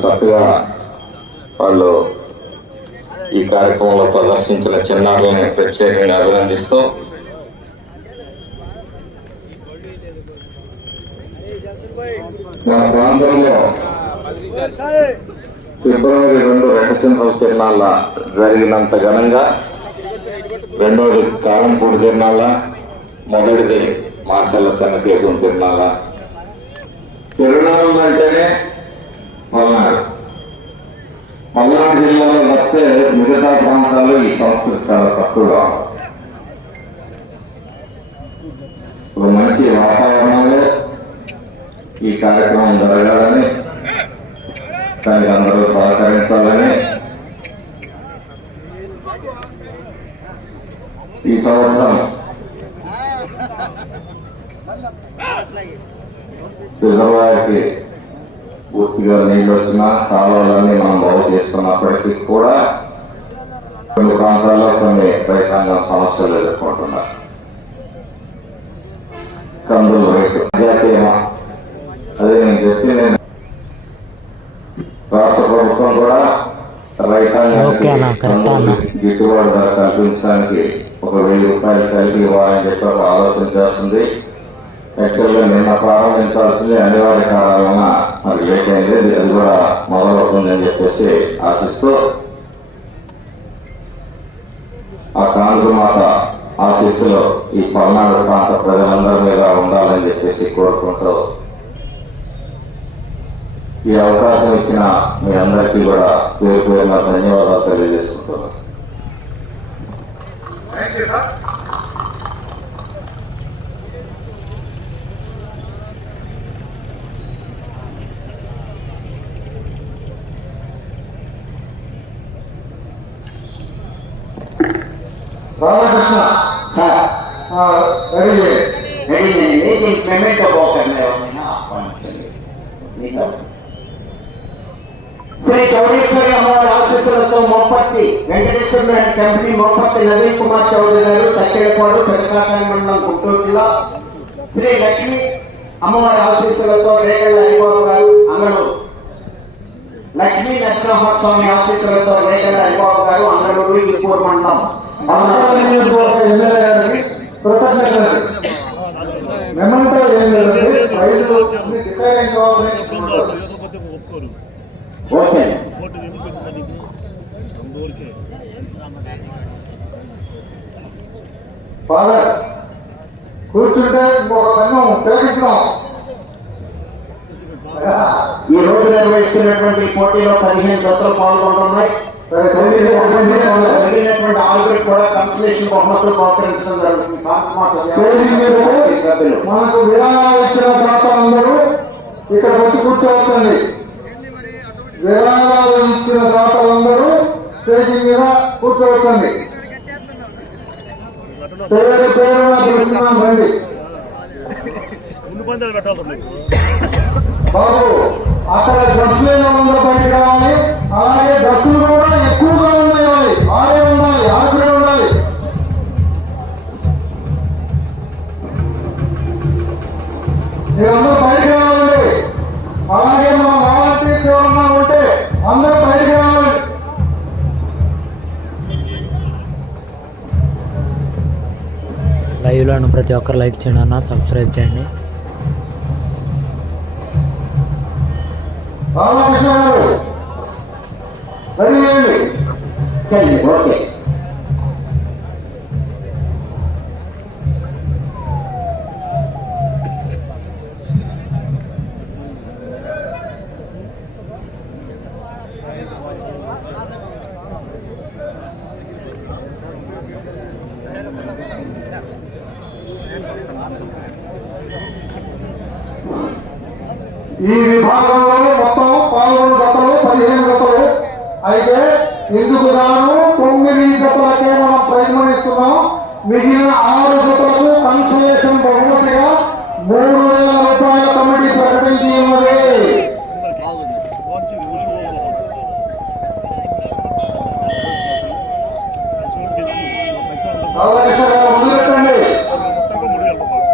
చక్కగా వాళ్ళు ఈ కార్యక్రమంలో ప్రదర్శించిన చిన్నారులను ప్రత్యేకంగా అభినందిస్తూ మన ప్రాంతంలో ఫిబ్రవరి రెండు వెంకటచంద్ర తిరణాల జరిగినంత ఘనంగా రెండోది కారంపూడి తిరణాల మొదటిది మాచల్ల చెన్నకేశం తిరణాల తిరునాళ్ళు అంటేనే పల్నాడు పల్నాడు జిల్లాలో వస్తే మిగతా ప్రాంతాల్లో ఈ సంస్కృతి చాలా తక్కువగా ఒక మంచి వాతావరణంలో ఈ కార్యక్రమం జరగాలని దానికి అందరూ సహకరించాలని ఈ సంవత్సరం రిజర్వాయర్కి పూర్తిగా నీళ్ళు వచ్చిన కాలువలన్నీ మనం బాగు చేస్తున్నప్పటికీ కూడా కొన్ని ప్రాంతాల్లో కొన్ని రైతాంగం సమస్యలు ఎదుర్కొంటున్నారు. కందులు రేటు జాతీయమా? అదే నేను చెప్పి నేను రాష్ట్ర ప్రభుత్వం కూడా రైతాంగానికి. కందులు గిట్టుబాటు ధర కల్పించడానికి ఒక వెయ్యి రూపాయలు కలిపి ఇవ్వాలని చెప్పి ఒక ఆలోచన చేస్తుంది. యాక్చువల్గా నిన్న ప్రారంభించాల్సింది అనివార్య కారణంగా మరి లేట్ అయింది. అది కూడా మొదలవుతుందని చెప్పేసి ఆశిస్తూ ఆ కాంగు మాత ఆశీస్సులు ఈ పల్నాడు ప్రాంత ప్రజలందరి మీద ఉండాలని చెప్పేసి కోరుకుంటూ ఈ అవకాశం ఇచ్చిన మీ అందరికీ కూడా పేరు పేరున ధన్యవాదాలు తెలియజేసుకుంటున్నాను. రాధాకృష్ణ సార్ రెడీ చేయండి. రెడీ చేయండి దీనికి పేమెంట్ పోకండి ఎవరైనా ఆహ్వానించండి. మీకు శ్రీ చౌడేశ్వరి అమ్మవారి ఆశీస్సులతో మొప్పత్తి వెంకటేశ్వర కంపెనీ మొప్పత్తి నవీన్ కుమార్ చౌదరి గారు తక్కెడపాడు పెద్దకాకాయ మండలం గుంటూరు జిల్లా. శ్రీ లక్ష్మి అమ్మవారి ఆశీస్సులతో రేగళ్ళ హరిబాబు గారు అంగడు లక్ష్మీ నరసింహస్వామి ఆశీస్సులతో రేగళ్ళ హరిబాబు గారు మండలం నియోజకవర్గ ఎమ్మెల్యే గారికి కృతజ్ఞతలు మెమంటో ఏం లేదండి డిసైడ్ ఓకే. ఫాదర్ కూర్చుంటే ఇంకొక పెన్ను తిరగిస్తున్నాం ఈ రోజు నిర్వహిస్తున్నటువంటి పోటీలో పదిహేను జతలు పాల్గొంటున్నాయి కూడా కన్సలేషన్ బహుమతులు బహుకరించడం జరుగుతుంది. మనకు విరాళాలు ఇచ్చిన దాతలందరూ ఇక్కడ వచ్చి కూర్చోవచ్చండి. విరాళాలు ఇచ్చిన దాతలందరూ స్టేజింగ్ మీద కూర్చోవచ్చండి. పేరు పిలుస్తున్నాం రండి. ముందు పందాలు పెట్టాలి బాబు అక్కడ డ్రస్సులు ఏమో ఉందో బయట కావాలి అలాగే డ్రస్సులు కూడా ఎక్కువగా ఉన్నాయి ఆరే ఉన్నాయి ఆరుగురే ఉన్నాయి. మీరందరూ బయటకు రావాలి. అలాగే మా వాలంటీర్స్ ఎవరన్నా ఉంటే అందరూ బయటకు రావాలి. లైవ్లో ప్రతి ఒక్కరు లైక్ చేయండి అన్న సబ్స్క్రైబ్ చేయండి. రెడీ చేయండి ఓకే ఈ అయితే ఇందుకు గాను తొమ్మిది జతలకే మనం ప్రైజ్ ఇస్తున్నాం మిగిలిన ఆరు జతలకు కన్సలేషన్ బహుమతిగా మూడు వేల రూపాయల కమిటీ ప్రకటించి ఉన్నది మంచి రుచి రాధాకృష్ణ గారు మొదలెట్టండి మొత్తంగా మూడు వేల రూపాయలు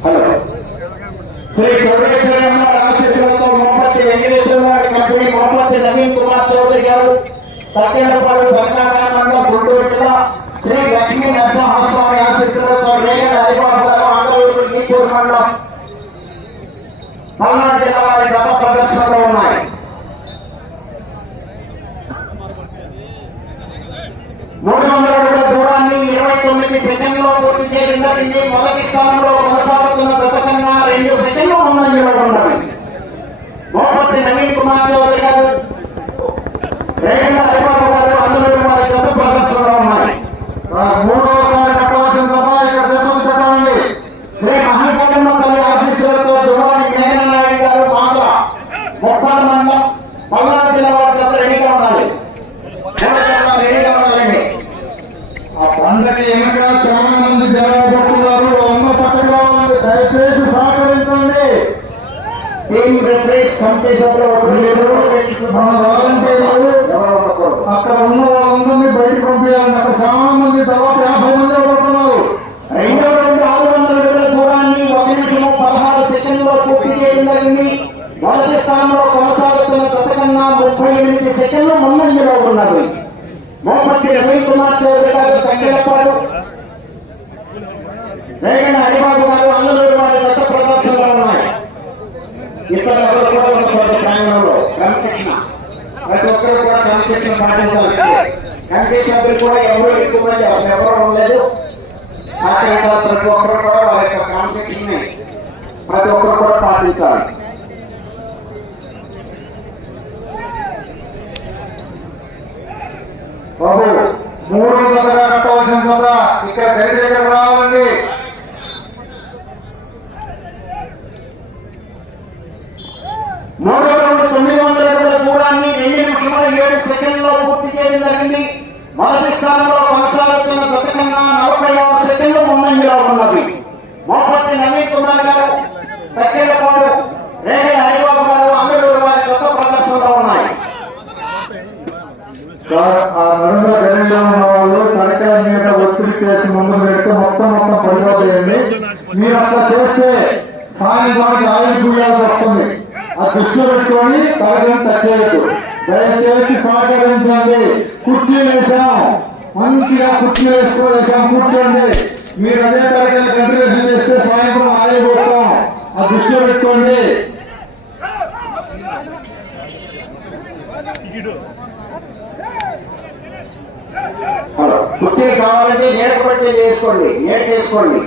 హలో శ్రీ చౌడేశ్వరమ్మ రామశేషులతో మొప్పటి వెంకటేశ్వర గారి కంపెనీ మొప్పటి నవీన్ కుమార్ చౌదరి గారు తక్కినపాడు బంగారాయ మండలం గుంటూరు జిల్లా శ్రీ లక్ష్మీ నరసింహస్వామి ఆశీస్సులతో రేగడ హరిబాబు ఈపూర్ మండలం పల్నాడు జిల్లా వారి గత ప్రదర్శనలో ఉన్నాయి మూడు వందల అడుగుల దూరాన్ని ఇరవై తొమ్మిది సెకండ్లో పూర్తి చేయడం మొదటి స్థానంలో కొనసాగుతున్న గత కన్నా రెండు సెకండ్లు ముందంజలో ఉన్నది మోపతి నవీన్ కుమార్ చౌదరి గారు రేగండ Vámonos. క్రమశిక్షణ పాటించాల్సిందే కమిటీ సభ్యులు కూడా ఎవరు ఎక్కువ మంది అసలు ఎవరు ఉండలేదు సహకరించాలి ప్రతి ఒక్కరు కూడా వారి యొక్క క్రమశిక్షణని ప్రతి ఒక్కరు కూడా పాటించాలి బాబు మూడు వందలుగా కట్టవలసిన కదా ఇక్కడ గడి దగ్గర రావాలండి మూడో రౌండ్ తొమ్మిది వందల అడుగుల దూరాన్ని రెండు నిమిషముల ఏడు సెకండ్లో పూర్తి చేయడం జరిగింది మొదటి స్థానంలో కొనసాగుతున్న గత కన్నా నలభై ఆరు సెకండ్ల ముందంజలో ఉన్నది. మోపట్టి నవీన్ కుమార్ గారు తక్కేలపాడు రేగల హరిబాబు గారు అంగడూరు వారి గత ప్రదర్శనలో ఉన్నాయి. నడుమ ఉన్న వాళ్ళు తలకాయ మీద ఒత్తిడి చేసి ముందు పెడితే మొత్తం మొత్తం పడిపోతాయండి మీరు అట్లా చేస్తే సాయంత్రానికి ఆయిల్ పూయాల్సి వస్తుంది. ఆ దృష్టిలో పెట్టుకొని తలగని తగ్గలేదు దయచేసి సహకరించండి. కుర్చీ వేశాం మంచిగా కుర్చీ వేసుకొని వేసాం కూర్చోండి మీరు అదే తరగతి కంట్రిబ్యూషన్ చేస్తే సాయంత్రం ఆయిల్ పోతాం. ఆ దృష్టిలో పెట్టుకోండి. కుర్చీలు కావాలంటే నీడకు పట్టి చేసుకోండి నీడ చేసుకోండి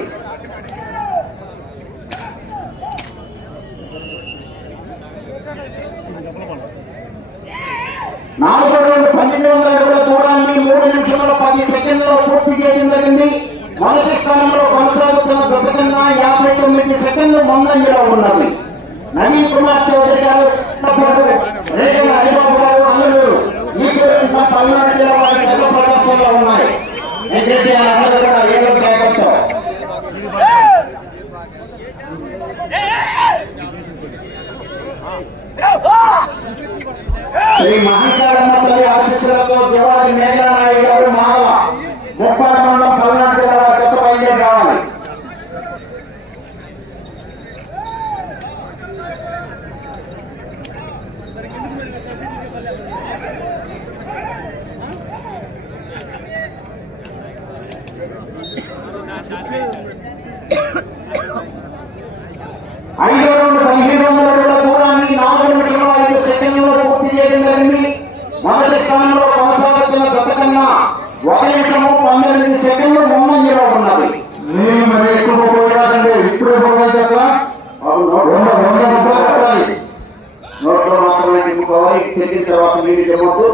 నాలుగు పన్నెండు వందల అడుగుల మూడు నిమిషముల పది సెకండ్లో పూర్తి చేయడం జరిగింది. మొదటి స్థానంలో కొనసాగుతున్న గత కన్నా యాభై తొమ్మిది సెకండ్లు ముందంజలో ఉన్నది. నవీన్ కుమార్ చౌదరి గారు పాటు హరిబాబు గారు అందరూ ఈ పల్నాడు జిల్లా వారి గత ప్రదర్శనలో ఉన్నాయి. ఏంటంటే అందరూ కూడా ఏదో జాగ్రత్త శ్రీ మహంకారమ్మ తల్లి ఆశీస్సులతో దేవాది మేఘనారాయణ గారు మానవ ముప్పాడు మండలం పల్నాడు జిల్లా వారి గత బయలుదేరి రావాలి ఐదో రౌండ్ పదిహేడు వందల అడుగుల దూరాన్ని నాలుగు నిమిషముల ఐదు సెకండ్లలో పూర్తి చేయడం జరిగింది మొదటి స్థానంలో కొనసాగుతున్న గత కన్నా ఒక నిమిషము పంతొమ్మిది సెకండ్లు ముందంజలో ఉన్నది నేను మరి ఎక్కువ పోయాలండి ఇప్పుడే పోవాలి కదా వంద వంద రూపాయలు కట్టాలి నోట్లో మాత్రమే నింపుకోవాలి తిరిగిన తర్వాత నీళ్ళు తెమ్మద్దు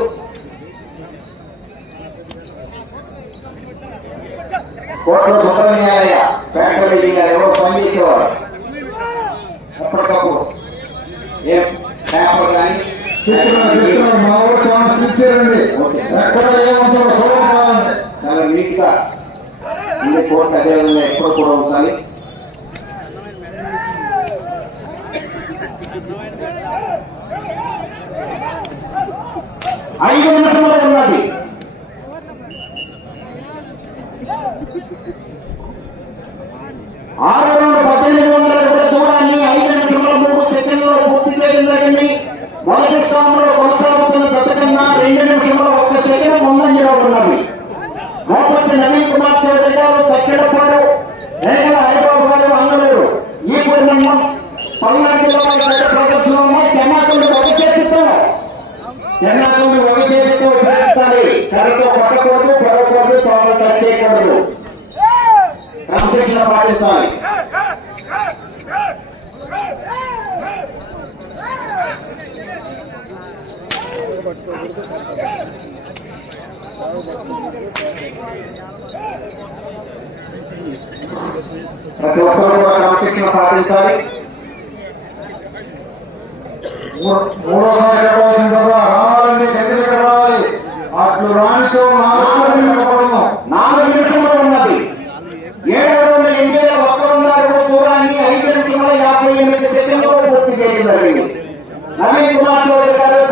కోట్ల సుబ్రహ్మణ్యాలయ ఫ్యాక్టరీ గారు ఎవరో పనిచేసేవారు ఎప్పటికప్పుడు ఏం పేపర్ కానీ చెప్తున్నా చెప్తున్నా మా ఊరు చాలా సిన్సియరండి ఎక్కడ ఏమంటారో చూడాలంటే చాలా నీట్గా అన్ని కోర్టు అదే విధంగా ఎప్పుడు కూడా ఉంచాలి ఐదు నిమిషంలో ఉన్నది ఆరు రెండు పద్దెనిమిది వందల అడుగుల దూరాన్ని ఐదు నిమిషముల మూడు సెకండ్లలో పూర్తి చేయడం జరిగింది మొదటి స్థానంలో కొనసాగుతున్న గత కన్నా రెండు నిమిషముల ఒక్క సెకండ్ ముందంజలో ఉన్నవి మోపతి నవీన్ కుమార్ చౌదరి గారు తక్కిడపాడు రేగల హరిబాబు గారు అంగళూరు ఈ మండలం పల్నాడు జిల్లా వారి గత ప్రదర్శనలో చెన్నాకుండి ఒక చేతితో చెన్నాకుండి ఒక చేతితో ఉపయోగించాలి కర్రతో పట్టకూడదు పొడవకూడదు తోటలు టచ్ చేయకూడదు క్రమశిక్షణ పాటించాలి ప్రతి ఒక్కరు కూడా క్రమశిక్షణ పాటించాలి. మూడోసారి కదా. రావాలంటే రావాలి. అట్లు రానితో నాలుగు ఉన్నది. ఏడు వందల ఎనిమిది దూరాన్ని ఐదు యాభై ఎనిమిది పూర్తి చేయడం జరిగింది. నవీన్ కుమార్ చౌదరి గారు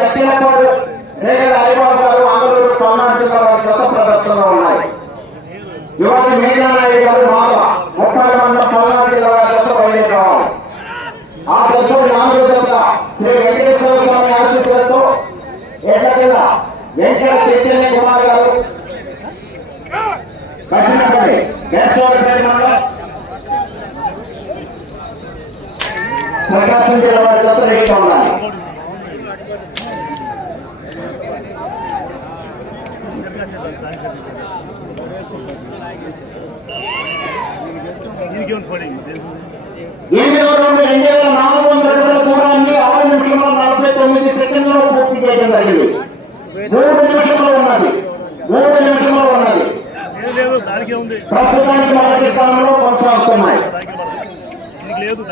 రేగల హరిబాబు గారు పల్నాడు జిల్లా వారి గత ప్రదర్శనలో ఉన్నాయి. యువతి మేఘనాయుడు గారు ముప్పై రెండు వేల నాలుగు వందల అడుగుల దూరాన్ని ఆరు నిమిషంలో నలభై తొమ్మిది సెకండ్లలో పూర్తి చేయడం జరిగింది మూడు నిమిషంలో ఉన్నది మూడు నిమిషంలో ఉన్నది లేదు ప్రస్తుతానికి మొదటి స్థానంలో కొనసాగుతున్నాయి లేదు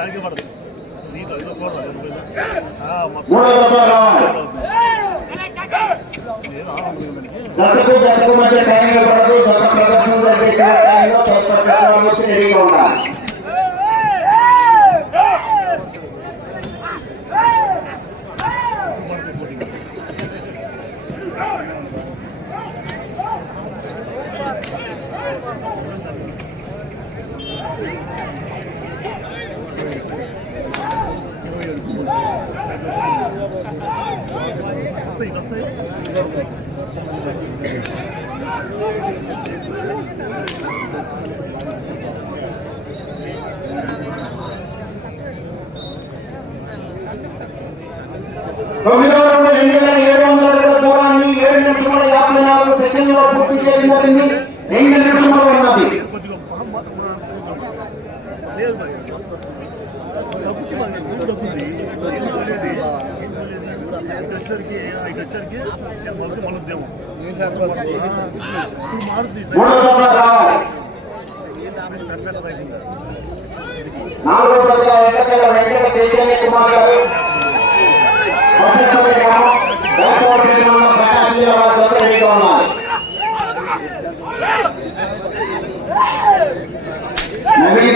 జతకు జతకు మధ్య జత ప్రదర్శన జరిగే టైంలో తత్పరత రెడీగా ఉండాలి తొమ్మిదవ రౌండ్ రెండు వేల ఏడు వందల అడుగుల దూరాన్ని ఏడు నిమిషముల యాభై నాలుగు సెకండ్లలో పూర్తి చేయడం జరిగింది రెండు నిమిషములు ఉన్నది కొద్దిగా మొహం మాత్రం లేదు మరి డబ్బుకి మరి డబ్బు డబ్బుంది ఏం తెలియదు ఏం తెలియదు ఇటు వచ్చరికి ఇటు వచ్చరికి మొదటి మొదలుదేమో ఇప్పుడు మారుతుంది మూడో దశ రావాలి పెద్ద పెద్ద రైతుంది నాలుగో దశ వెంకట వెంకట చైతన్య కుమార్ గారు వసంతపల్లి గ్రామం దాసవాడపేట మండలం ప్రకాశం జిల్లా వారి జత రెడీగా ఉన్నారు నవీన్ కుమార్ చౌదరి గారు తగ్గినపాడు రేగే హరిబాబు గారు అందరూ ఈపూర్ మండలం పక్కన పల్నాడు జిల్లా వారి జత ప్రదర్శనలో ఉన్నాయి మన మొత్తం దిగేసింది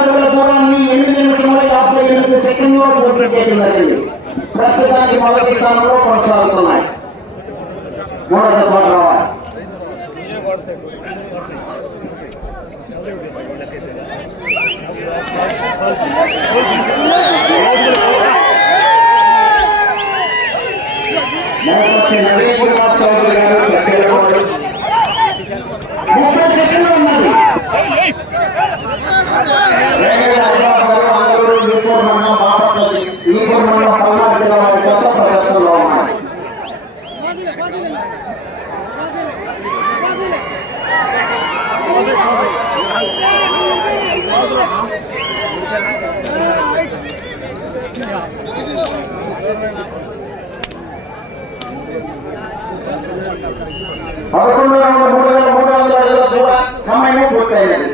రెండు మూడు వేల అడుగుల దూరాన్ని ఎనిమిది నిమిషముల యాభై ఎనిమిది సెకండ్లో పూర్తి చేయడం జరిగింది. ప్రస్తుతానికి మొదటి స్థానంలో కొనసాగుతున్నాయి. మూడో దశ రావాలి. నేపథ్య నవీన్ కుమార్ చౌదరి గారు పదకొండు వందల మూడు వేల మూడు వందల అడుగుల దూర సమయం పూర్తయినది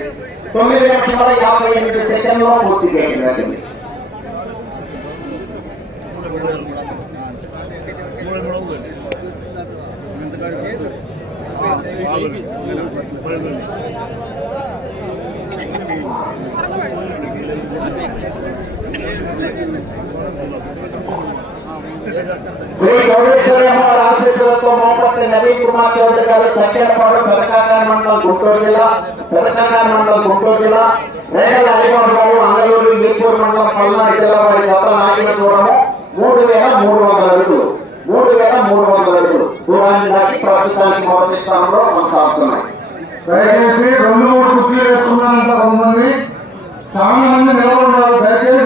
తొమ్మిది లక్షల యాభై ఎనిమిది సెకండ్లో పూర్తి చేయడం జరిగింది Thank you. మోపట్టి కుమార్ చౌదరి గారు తక్కేపాడు పెదకాకాని మండలం గుంటూరు జిల్లా పెదకాకాని మండలం గుంటూరు జిల్లా రేగల అలిగౌడ్ గారు అంగళూరు ఈపూరు మండలం పల్నాడు జిల్లా వారి జత నాగిన దూరము మూడు వేల మూడు వందల అడుగులు మూడు వేల మూడు వందల అడుగులు దూరాన్ని దాటి ప్రస్తుతానికి మొదటి స్థానంలో కొనసాగుతున్నాయి. దయచేసి రెండు మూడు కుర్చీలు వేసుకున్నారంట కొంతమంది చాలా మంది నిలబడి దయచేసి